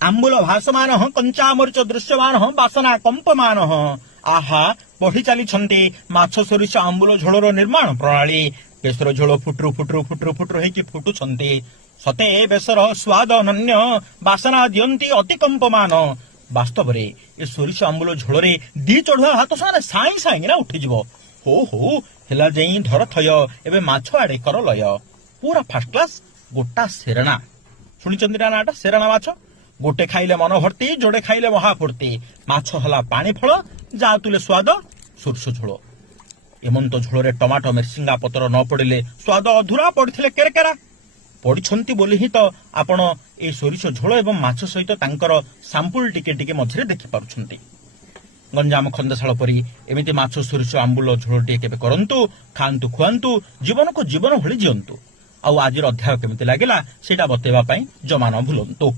ଆମ୍ବୁଲ ଭାସମାନ କଞ୍ଚାମରିଚ ଦୃଶ୍ୟମାନ ବାସନା କମ୍ପମାନ। ଆହା ପଢି ଚାଲିଛନ୍ତି ମାଛ ସୋରିଷ ଆମ୍ବୁଲ ଝୋଳର ନିର୍ମାଣ ପ୍ରଣାଳୀ। ବେସର ଝୋଳ ଫୁଟରୁ ଫୁଟରୁ ଫୁଟରୁ ଫୁଟରୁ ହେଇକି ଫୁଟୁଛନ୍ତି। ସତେ ବେସର ସ୍ୱାଦ ଅନନ୍ୟ, ବାସନା ଦିଅନ୍ତି ଅତି କମ୍ପମାନ। ବାସ୍ତବରେ ଏ ସୋରିଷ ଆମ୍ବୁଲ ଝୋଳରେ ଦି ଚଢୁଆ ହାତ ସାଙ୍ଗରେ ସାଇଁ ସାଇଁକିନା ଉଠିଯିବ। ହଉ ହଉ ହେଲା ଯାଇ ଧର ଥୟ, ଏବେ ମାଛ ଆଡେ କର ଲୟ। ପୁରା ଫାଷ୍ଟ କ୍ଲାସ ଗୋଟା ସେରଣା। ଶୁଣିଛନ୍ତି ନା ନାଟା ସେରଣା ମାଛ? ଗୋଟେ ଖାଇଲେ ମନ ଭର୍ତ୍ତି, ଯୋଡେ ଖାଇଲେ ମହାଫୁର୍ତ୍ତି। ମାଛ ହେଲା ପାଣି ଫଳ, ଯା ତୁଲେ ସ୍ୱାଦ ସୋରିଷ ଝୋଳ। ଏମନ୍ତ ଝୋଳରେ ଟମାଟୋ ମିର୍ସିଙ୍ଗା ପତ୍ର ନ ପଡିଲେ ସ୍ୱାଦ ଅଧୁରା, ପଡିଥିଲେ କେରକେରା। ପଡିଛନ୍ତି ବୋଲି ହିଁ ତ ଆପଣ এই ସୋରିଷ ଝୋଳ ଏବଂ ମାଛ ସହିତ ତାଙ୍କର ସାମ୍ପୁଲ ଟିକେ ଟିକେ ମଝିରେ ଦେଖିପାରୁଛନ୍ତି। ଗଞ୍ଜାମ ଖନ୍ଦଶାଳ ପରି ଏମିତି ମାଛ ସୋରିଷ ଆମ୍ବୁଲ ଝୋଳଟିଏ କେବେ କରନ୍ତୁ, ଖାଆନ୍ତୁ, ଖୁଆନ୍ତୁ, ଜୀବନକୁ ଜୀବନ ଭଳି ଜିଅନ୍ତୁ। ଆଉ ଆଜିର ଅଧ୍ୟାୟ କେମିତି ଲାଗିଲା ସେଇଟା ବତେଇବା ପାଇଁ ଜମା ନ ଭୁଲନ୍ତୁ।